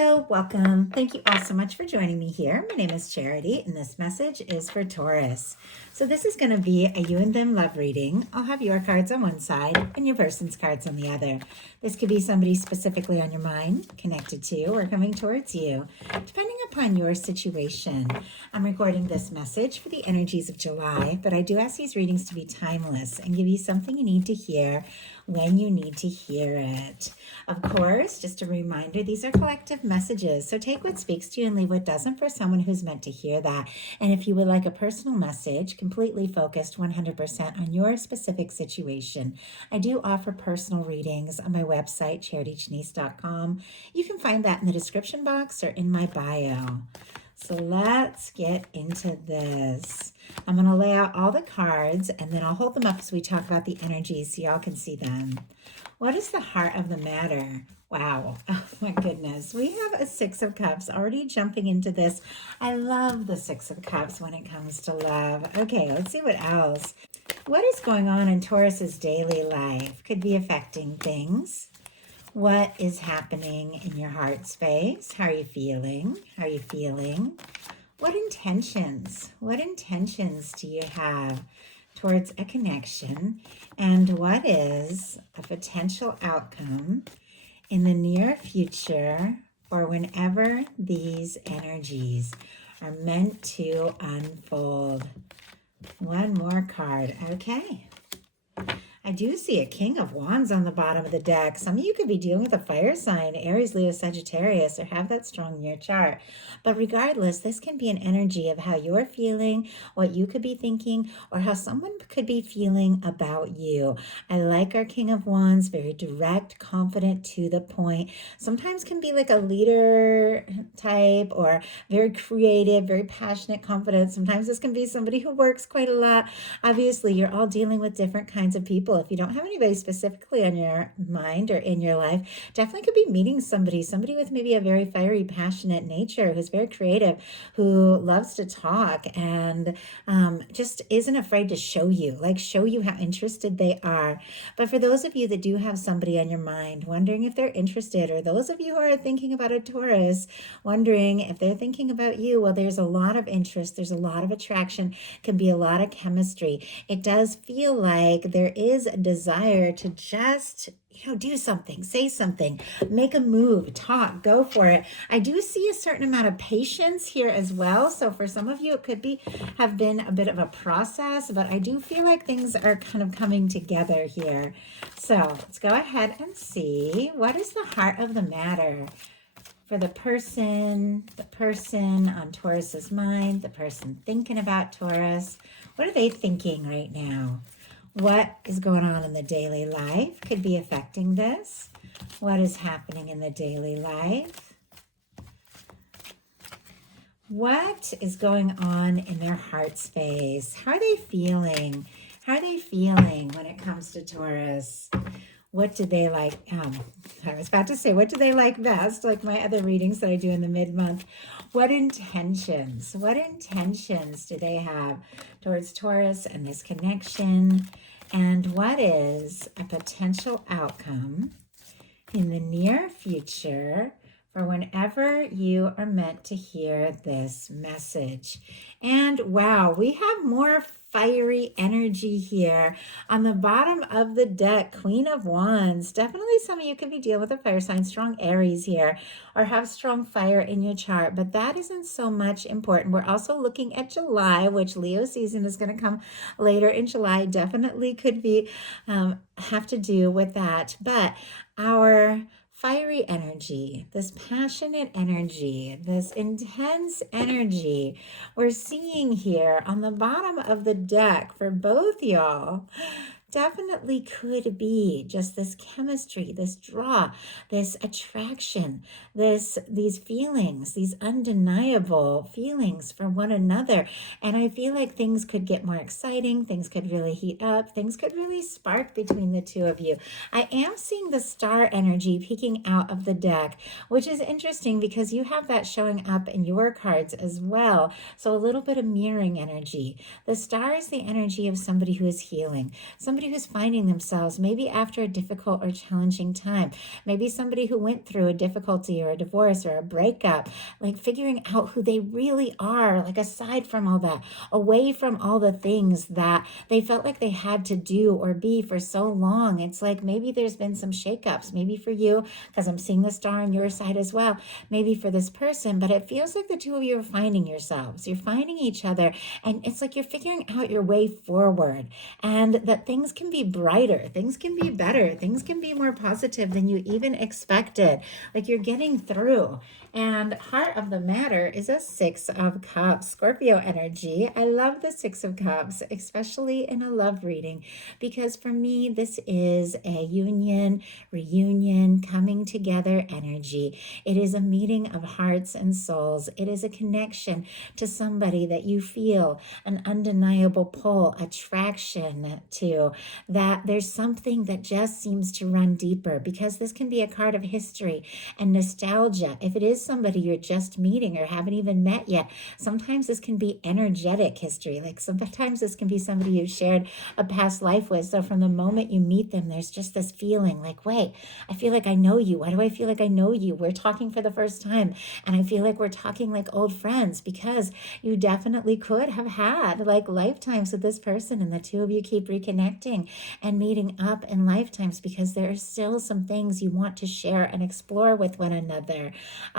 Hello, welcome. Thank you all so much for joining me here. My name is Charity, and this message is for Taurus. So this is going to be a you and them love reading. I'll have your cards on one side and your person's cards on the other. This could be somebody specifically on your mind, connected to, or coming towards you, depending upon your situation. I'm recording this message for the energies of July, but I do ask these readings to be timeless and give you something you need to hear when you need to hear it. Of course, just a reminder, these are collective messages, so take what speaks to you and leave what doesn't for someone who's meant to hear that. And if you would like a personal message, completely focused 100% on your specific situation, I do offer personal readings on my website, charitychinese.com. You can find that in the description box or in my bio. So let's get into this. I'm going to lay out all the cards and then I'll hold them up as we talk about the energies so y'all can see them. What is the heart of the matter? Wow. Oh my goodness. We have a Six of Cups already jumping into this. I love the Six of Cups when it comes to love. Okay, let's see what else. What is going on in Taurus's daily life? Could be affecting things. What is happening in your heart space? How are you feeling? How are you feeling? What intentions do you have towards a connection? And what is a potential outcome in the near future or whenever these energies are meant to unfold? One more card. Okay. I do see a King of Wands on the bottom of the deck. Some of you could be dealing with a fire sign, Aries, Leo, Sagittarius, or have that strong in your chart. But regardless, this can be an energy of how you're feeling, what you could be thinking, or how someone could be feeling about you. I like our King of Wands, very direct, confident, to the point. Sometimes can be like a leader type or very creative, very passionate, confident. Sometimes this can be somebody who works quite a lot. Obviously, you're all dealing with different kinds of people. If you don't have anybody specifically on your mind or in your life, definitely could be meeting somebody with maybe a very fiery, passionate nature, who's very creative, who loves to talk and just isn't afraid to show you how interested they are. But for those of you that do have somebody on your mind, wondering if they're interested, or those of you who are thinking about a Taurus, wondering if they're thinking about you, well, there's a lot of interest, there's a lot of attraction, can be a lot of chemistry. It does feel like there is a desire to just, do something, say something, make a move, talk, go for it. I do see a certain amount of patience here as well. So for some of you, it could have been a bit of a process, but I do feel like things are kind of coming together here. So let's go ahead and see what is the heart of the matter for the person on Taurus's mind, the person thinking about Taurus. What are they thinking right now? What is going on in the daily life could be affecting this. What is happening in the daily life? What is going on in their heart space? How are they feeling? How are they feeling when it comes to Taurus? What do they like? I was about to say, what do they like best? Like my other readings that I do in the mid-month. What intentions do they have towards Taurus and this connection? And what is a potential outcome in the near future for whenever you are meant to hear this message? And wow, we have more fiery energy here on the bottom of the deck. Queen of Wands. Definitely some of you could be dealing with a fire sign, strong Aries here, or have strong fire in your chart, but that isn't so much important. We're also looking at July, which Leo season is going to come later in July. Definitely could be have to do with that. But our fiery energy, this passionate energy, this intense energy we're seeing here on the bottom of the deck for both y'all definitely could be just this chemistry, this draw, this attraction, these feelings, these undeniable feelings for one another. And I feel like things could get more exciting, things could really heat up, things could really spark between the two of you. I am seeing the star energy peeking out of the deck, which is interesting because you have that showing up in your cards as well. So a little bit of mirroring energy. The star is the energy of somebody who is healing, somebody somebody who's finding themselves maybe after a difficult or challenging time, maybe somebody who went through a difficulty or a divorce or a breakup, like figuring out who they really are, like aside from all that, away from all the things that they felt like they had to do or be for so long. It's like maybe there's been some shakeups, maybe for you, because I'm seeing the star on your side as well, maybe for this person, but it feels like the two of you are finding yourselves. You're finding each other, and it's like you're figuring out your way forward, and that things can be brighter, things can be better, things can be more positive than you even expected. Like you're getting through. And heart of the matter is a 6 of Cups, Scorpio energy. I love the 6 of Cups, especially in a love reading, because for me, this is a union, reunion, coming together energy. It is a meeting of hearts and souls. It is a connection to somebody that you feel an undeniable pull, attraction to, that there's something that just seems to run deeper, because this can be a card of history and nostalgia. If it is somebody you're just meeting or haven't even met yet, sometimes this can be energetic history. Like sometimes this can be somebody you've shared a past life with. So from the moment you meet them, there's just this feeling like, wait, I feel like I know you. Why do I feel like I know you? We're talking for the first time, and I feel like we're talking like old friends, because you definitely could have had like lifetimes with this person, and the two of you keep reconnecting and meeting up in lifetimes because there are still some things you want to share and explore with one another.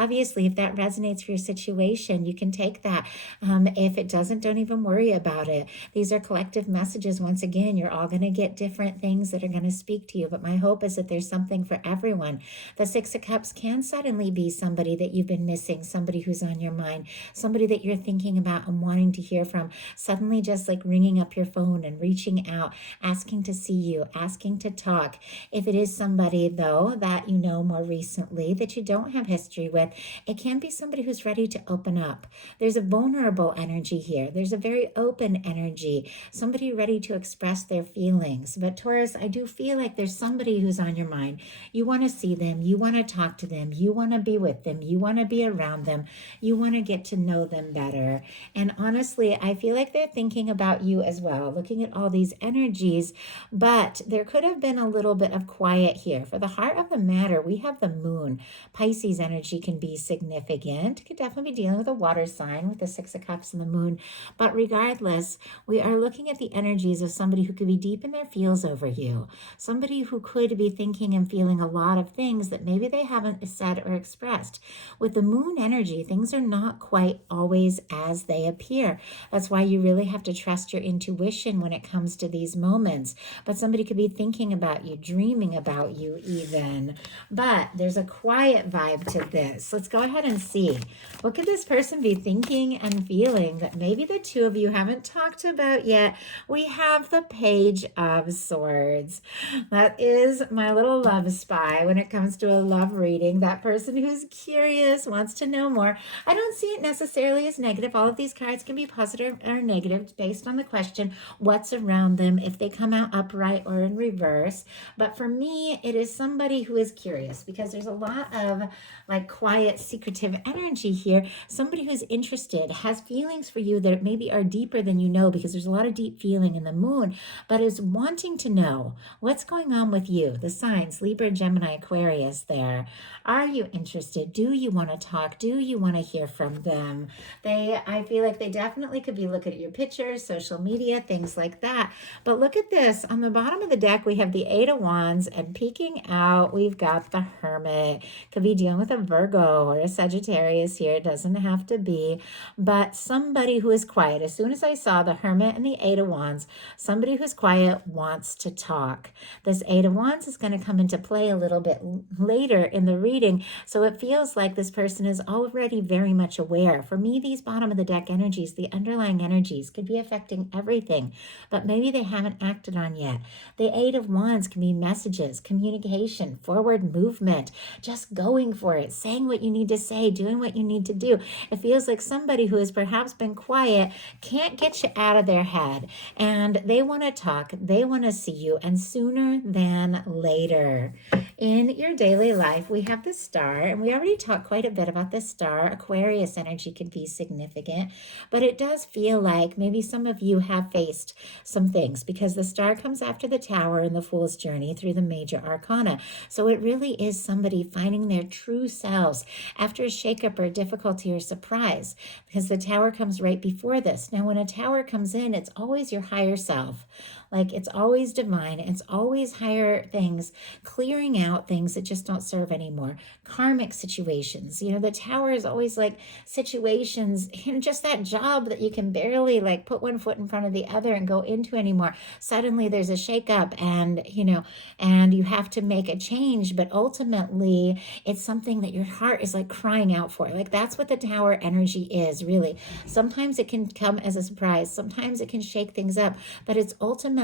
Obviously, if that resonates for your situation, you can take that. If it doesn't, don't even worry about it. These are collective messages. Once again, you're all going to get different things that are going to speak to you, but my hope is that there's something for everyone. The 6 of Cups can suddenly be somebody that you've been missing, somebody who's on your mind, somebody that you're thinking about and wanting to hear from, suddenly just like ringing up your phone and reaching out, asking to see you, asking to talk. If it is somebody, though, that you know more recently that you don't have history with, it can be somebody who's ready to open up. There's a vulnerable energy here. There's a very open energy, somebody ready to express their feelings. But Taurus, I do feel like there's somebody who's on your mind. You want to see them. You want to talk to them. You want to be with them. You want to be around them. You want to get to know them better. And honestly, I feel like they're thinking about you as well, looking at all these energies, but there could have been a little bit of quiet here. For the heart of the matter, we have the moon. Pisces energy can be significant. Could definitely be dealing with a water sign with the 6 of Cups and the moon. But regardless, we are looking at the energies of somebody who could be deep in their feels over you. Somebody who could be thinking and feeling a lot of things that maybe they haven't said or expressed. With the moon energy, things are not quite always as they appear. That's why you really have to trust your intuition when it comes to these moments. But somebody could be thinking about you, dreaming about you even. But there's a quiet vibe to this. Let's go ahead and see. What could this person be thinking and feeling that maybe the two of you haven't talked about yet? We have the Page of Swords. That is my little love spy when it comes to a love reading. That person who's curious, wants to know more. I don't see it necessarily as negative. All of these cards can be positive or negative based on the question, what's around them, if they come out upright or in reverse. But for me, it is somebody who is curious, because there's a lot of like quiet, secretive energy here. Somebody who's interested, has feelings for you that maybe are deeper than you know, because there's a lot of deep feeling in the moon, but is wanting to know what's going on with you. The signs, Libra, Gemini, Aquarius there. Are you interested? Do you want to talk? Do you want to hear from them? I feel like they definitely could be looking at your pictures, social media, things like that. But look at this. On the bottom of the deck, we have the 8 of Wands, and peeking out, we've got the Hermit. Could be dealing with a Virgo or a Sagittarius here. It doesn't have to be, but somebody who is quiet. As soon as I saw the Hermit and the 8 of Wands, somebody who's quiet wants to talk. This 8 of Wands is going to come into play a little bit later in the reading, so it feels like this person is already very much aware. For me, these bottom of the deck energies, the underlying energies, could be affecting everything, but maybe they haven't acted on yet. The 8 of Wands can be messages, communication, forward movement, just going for it, saying what you need to say, doing what you need to do. It feels like somebody who has perhaps been quiet can't get you out of their head, and they want to talk, they want to see you, and sooner than later. In your daily life, we have the star, and we already talked quite a bit about the star. Aquarius energy can be significant, but it does feel like maybe some of you have faced some things, because the star comes after the Tower and the Fool's journey through the major arcana. So it really is somebody finding their true selves after a shakeup or a difficulty or surprise, because the Tower comes right before this. Now, when a Tower comes in, it's always your higher self. Like, it's always divine. It's always higher things, clearing out things that just don't serve anymore. Karmic situations. You know, the Tower is always like situations, you know, just that job that you can barely like put one foot in front of the other and go into anymore. Suddenly there's a shakeup, and, you know, and you have to make a change, but ultimately it's something that your heart is like crying out for. Like, that's what the Tower energy is, really. Sometimes it can come as a surprise. Sometimes it can shake things up, but it's ultimately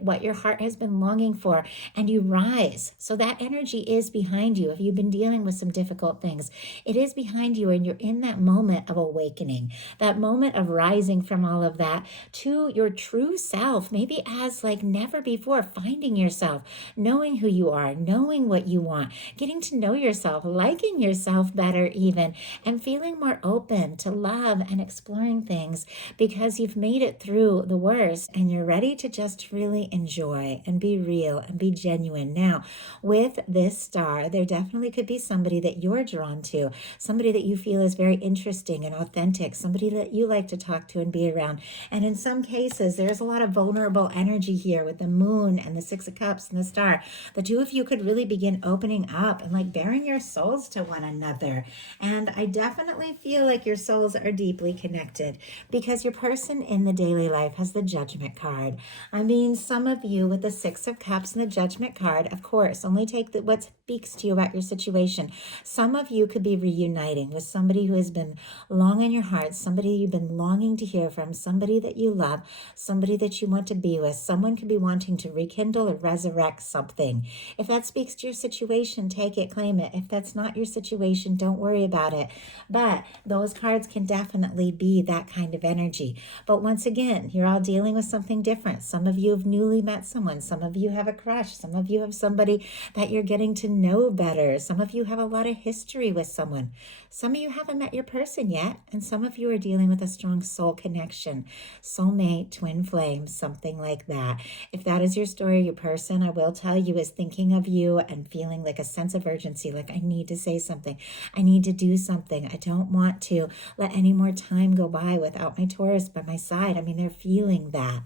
what your heart has been longing for, and you rise. So that energy is behind you. If you've been dealing with some difficult things, it is behind you, and you're in that moment of awakening, that moment of rising from all of that to your true self, maybe as like never before, finding yourself, knowing who you are, knowing what you want, getting to know yourself, liking yourself better even, and feeling more open to love and exploring things because you've made it through the worst and you're ready to just really enjoy and be real and be genuine. Now, with this star, there definitely could be somebody that you're drawn to, somebody that you feel is very interesting and authentic, somebody that you like to talk to and be around. And in some cases, there's a lot of vulnerable energy here with the moon and the Six of Cups and the star. The two of you could really begin opening up and like bearing your souls to one another. And I definitely feel like your souls are deeply connected because your person in the daily life has the Judgment card. I mean, some of you with the Six of Cups and the Judgment card, of course, only take what speaks to you about your situation. Some of you could be reuniting with somebody who has been long in your heart, somebody you've been longing to hear from, somebody that you love, somebody that you want to be with. Someone could be wanting to rekindle or resurrect something. If that speaks to your situation, take it, claim it. If that's not your situation, don't worry about it. But those cards can definitely be that kind of energy. But once again, you're all dealing with something different. Some of you have newly met someone. Some of you have a crush. Some of you have somebody that you're getting to know better. Some of you have a lot of history with someone. Some of you haven't met your person yet. And some of you are dealing with a strong soul connection, soulmate, twin flame, something like that. If that is your story, your person, I will tell you, is thinking of you and feeling like a sense of urgency, like I need to say something. I need to do something. I don't want to let any more time go by without my Taurus by my side. I mean, they're feeling that.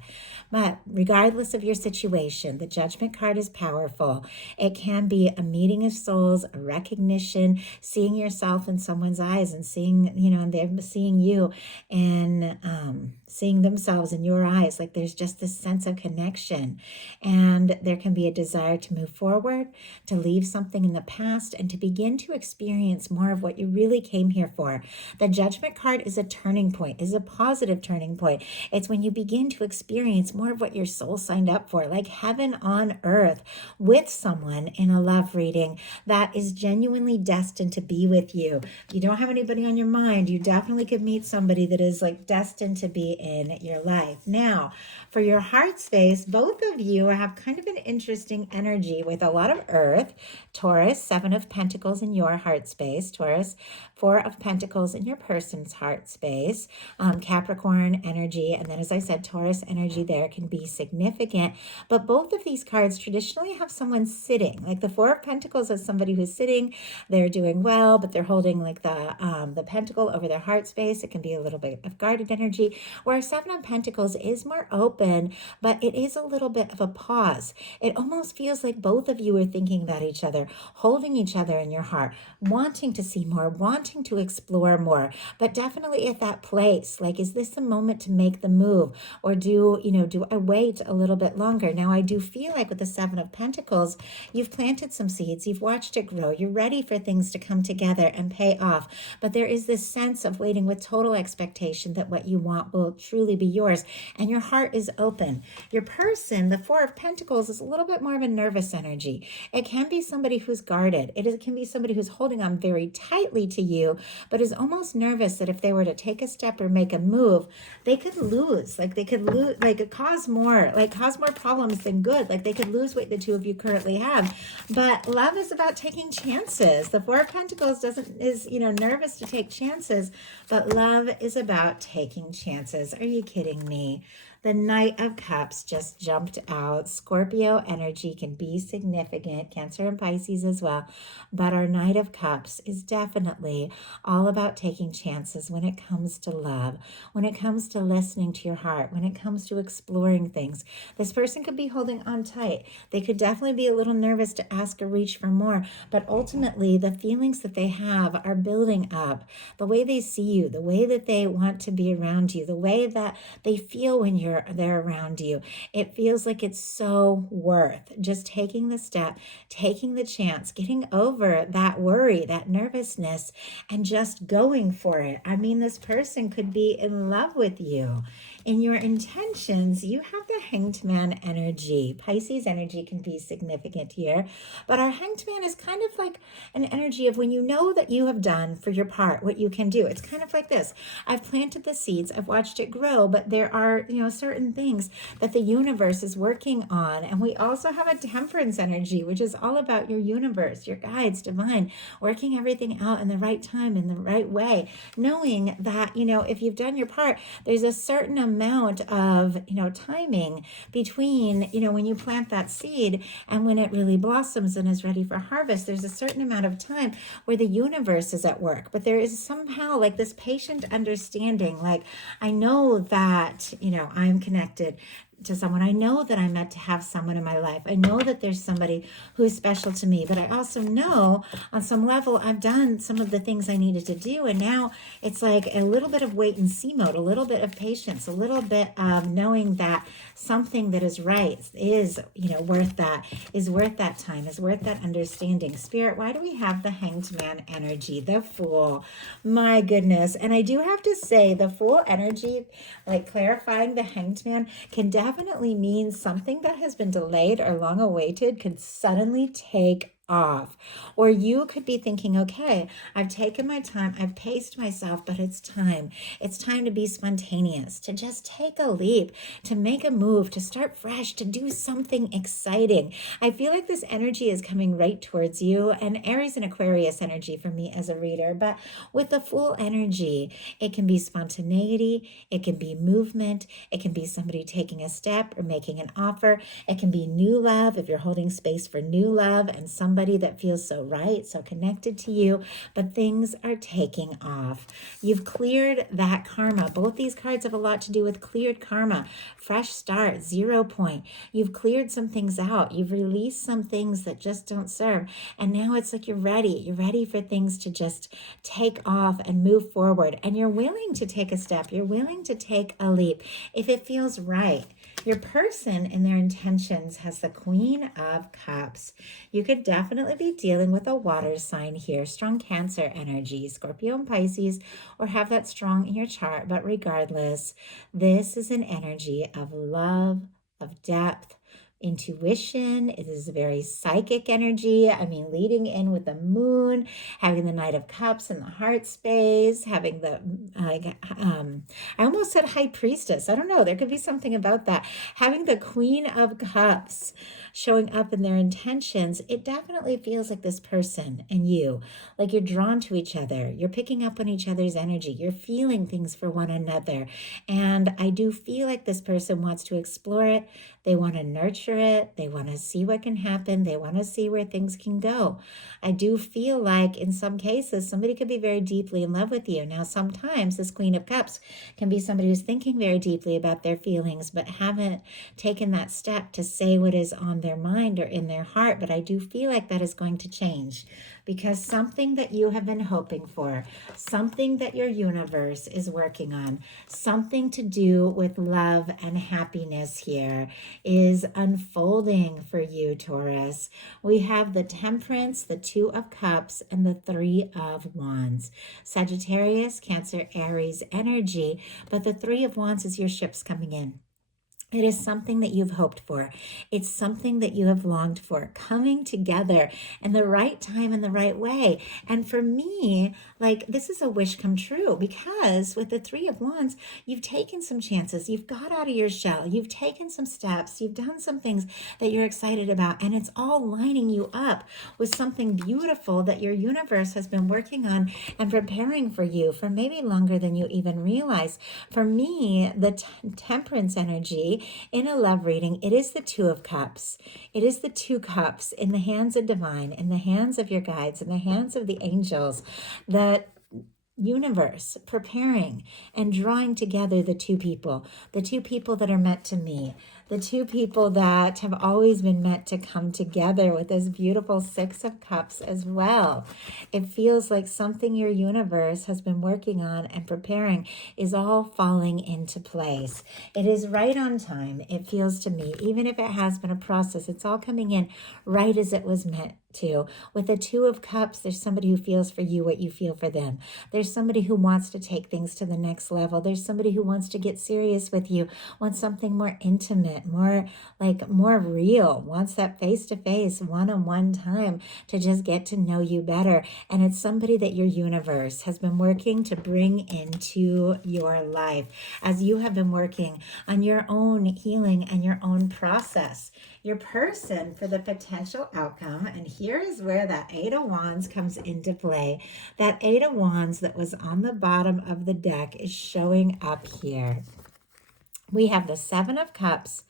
But regardless of your situation, the Judgment card is powerful. It can be a meeting of souls, a recognition, seeing yourself in someone's eyes and seeing, you know, and they're seeing you and seeing themselves in your eyes. Like there's just this sense of connection. And there can be a desire to move forward, to leave something in the past, and to begin to experience more of what you really came here for. The Judgment card is a turning point, is a positive turning point. It's when you begin to experience more of what your soul signed up for, like heaven on earth with someone in a love reading that is genuinely destined to be with you. If you don't have anybody on your mind, you definitely could meet somebody that is like destined to be in your life. Now, for your heart space, both of you have kind of an interesting energy with a lot of earth. Taurus, 7 of Pentacles in your heart space. Taurus, 4 of Pentacles in your person's heart space. Capricorn energy. And then, as I said, Taurus energy there can be significant. But both of these cards traditionally have someone sitting. Like the 4 of Pentacles is somebody who's sitting. They're doing well, but they're holding like the pentacle over their heart space. It can be a little bit of guarded energy. Where 7 of Pentacles is more open, but it is a little bit of a pause. It almost feels like both of you are thinking about each other, holding each other in your heart, wanting to see more, wanting to explore more, but definitely at that place, like, is this the moment to make the move? Or do I wait a little bit longer? Now, I do feel like with the 7 of Pentacles, you've planted some seeds, you've watched it grow, you're ready for things to come together and pay off. But there is this sense of waiting with total expectation that what you want will truly be yours, and your heart is open. Your person, the 4 of Pentacles, is a little bit more of a nervous energy. It can be somebody who's guarded. It can be somebody who's holding on very tightly to you, but is almost nervous that if they were to take a step or make a move, they could lose. Like they could lose, like cause more problems than good. Like they could lose what the two of you currently have. But love is about taking chances. The 4 of Pentacles is nervous to take chances, but love is about taking chances. Are you kidding me? The Knight of Cups just jumped out. Scorpio energy can be significant, Cancer and Pisces as well, but our Knight of Cups is definitely all about taking chances when it comes to love, when it comes to listening to your heart, when it comes to exploring things. This person could be holding on tight. They could definitely be a little nervous to ask or reach for more, but ultimately the feelings that they have are building up. The way they see you, the way that they want to be around you, the way that they feel when you're there around you, it feels like it's so worth just taking the step, taking the chance, getting over that worry, that nervousness, and just going for it. I mean, this person could be in love with you. In your intentions, you have the Hanged Man energy. Pisces energy can be significant here, but our Hanged Man is kind of like an energy of when you know that you have done for your part what you can do. It's kind of like this. I've planted the seeds, I've watched it grow, but there are, certain things that the universe is working on. And we also have a Temperance energy, which is all about your universe, your guides, divine, working everything out in the right time, in the right way, knowing that, if you've done your part, there's a certain amount of, timing between, when you plant that seed and when it really blossoms and is ready for harvest. There's a certain amount of time where the universe is at work, but there is somehow like this patient understanding, like, I know that, I'm connected to someone. I know that I'm meant to have someone in my life. I know that there's somebody who is special to me, but I also know on some level I've done some of the things I needed to do. And now it's like a little bit of wait and see mode, a little bit of patience, a little bit of knowing that something that is right is, worth that, is worth that time, is worth that understanding. Spirit, why do we have the Hanged Man energy, the Fool? My goodness. And I do have to say the Fool energy, like clarifying the Hanged Man, can definitely mean something that has been delayed or long awaited could suddenly take off. Or you could be thinking, okay, I've taken my time, I've paced myself, but it's time. It's time to be spontaneous, to just take a leap, to make a move, to start fresh, to do something exciting. I feel like this energy is coming right towards you, and Aries and Aquarius energy for me as a reader, but with the Fool energy, it can be spontaneity, it can be movement, it can be somebody taking a step or making an offer, it can be new love if you're holding space for new love and somebody that feels so right, so connected to you, but things are taking off. You've cleared that karma. Both these cards have a lot to do with cleared karma, fresh start, 0 point. You've cleared some things out. You've released some things that just don't serve. And now it's like you're ready. You're ready for things to just take off and move forward. And you're willing to take a step. You're willing to take a leap if it feels right. Your person in their intentions has the Queen of Cups. You could definitely be dealing with a water sign here, strong Cancer energy, Scorpio and Pisces, or have that strong in your chart. But regardless, this is an energy of love, of depth, intuition. It is a very psychic energy. I mean, leading in with the moon, having the Knight of Cups in the heart space, having the I almost said High Priestess. I don't know. There could be something about that. Having the Queen of Cups showing up in their intentions, it definitely feels like this person and you, like you're drawn to each other. You're picking up on each other's energy. You're feeling things for one another. And I do feel like this person wants to explore it. They want to nurture it. They want to see what can happen. They want to see where things can go. I do feel like in some cases, somebody could be very deeply in love with you. Now, sometimes this Queen of Cups can be somebody who's thinking very deeply about their feelings, but haven't taken that step to say what is on their mind or in their heart. But I do feel like that is going to change because something that you have been hoping for, something that your universe is working on, something to do with love and happiness here is unfolding for you, Taurus. We have the Temperance, the Two of Cups, and the Three of Wands. Sagittarius, Cancer, Aries energy, but the Three of Wands is your ships coming in. It is something that you've hoped for. It's something that you have longed for, coming together in the right time and the right way. And for me, like, this is a wish come true, because with the Three of Wands, you've taken some chances. You've got out of your shell. You've taken some steps. You've done some things that you're excited about. And it's all lining you up with something beautiful that your universe has been working on and preparing for you for maybe longer than you even realize. For me, the temperance energy in a love reading, it is the Two of Cups. It is the two cups in the hands of divine, in the hands of your guides, in the hands of the angels, the universe preparing and drawing together the two people that are meant to meet, the two people that have always been meant to come together, with this beautiful Six of Cups as well. It feels like something your universe has been working on and preparing is all falling into place. It is right on time, it feels to me. Even if it has been a process, it's all coming in right as it was meant to. With the Two of Cups, there's somebody who feels for you what you feel for them. There's somebody who wants to take things to the next level. There's somebody who wants to get serious with you, wants something more intimate, more real, wants that face-to-face, one-on-one time to just get to know you better. And it's somebody that your universe has been working to bring into your life as you have been working on your own healing and your own process. Your person for the potential outcome, and here is where that Eight of Wands comes into play. That Eight of Wands that was on the bottom of the deck is showing up here. We have the Seven of Cups,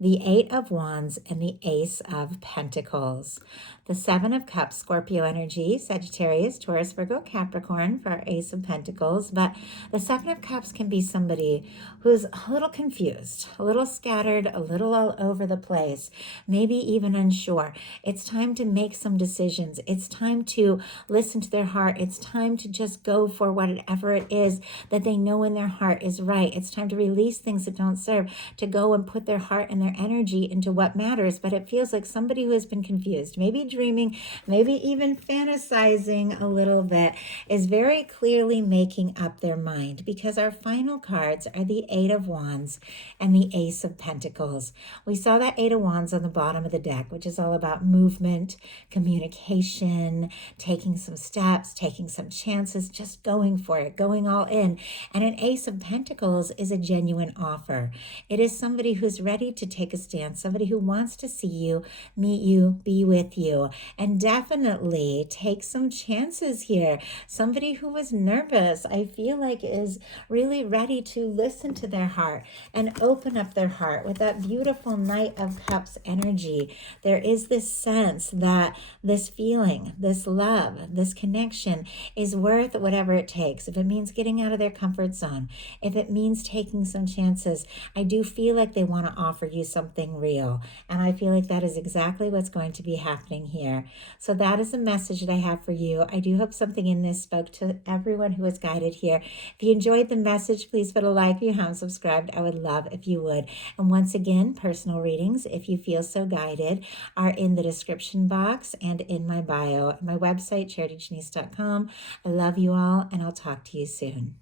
the Eight of Wands, and the Ace of Pentacles. The Seven of Cups, Scorpio energy, Sagittarius, Taurus, Virgo, Capricorn for our Ace of Pentacles. But the Seven of Cups can be somebody who's a little confused, a little scattered, a little all over the place, maybe even unsure. It's time to make some decisions. It's time to listen to their heart. It's time to just go for whatever it is that they know in their heart is right. It's time to release things that don't serve, to go and put their heart and their energy into what matters. But it feels like somebody who has been confused, maybe dreaming, maybe even fantasizing a little bit, is very clearly making up their mind, because our final cards are the Eight of Wands and the Ace of Pentacles. We saw that Eight of Wands on the bottom of the deck, which is all about movement, communication, taking some steps, taking some chances, just going for it, going all in. And an Ace of Pentacles is a genuine offer. It is somebody who's ready to take a stand, somebody who wants to see you, meet you, be with you, and definitely take some chances here. Somebody who was nervous, I feel like, is really ready to listen to their heart and open up their heart with that beautiful Knight of Cups energy. There is this sense that this feeling, this love, this connection is worth whatever it takes. If it means getting out of their comfort zone, if it means taking some chances, I do feel like they want to offer you something real. And I feel like that is exactly what's going to be happening here. So that is a message that I have for you. I do hope something in this spoke to everyone who was guided here. If you enjoyed the message, please put a like. If you haven't subscribed, I would love if you would. And once again, personal readings, if you feel so guided, are in the description box and in my bio. My website, charityjanice.com. I love you all, and I'll talk to you soon.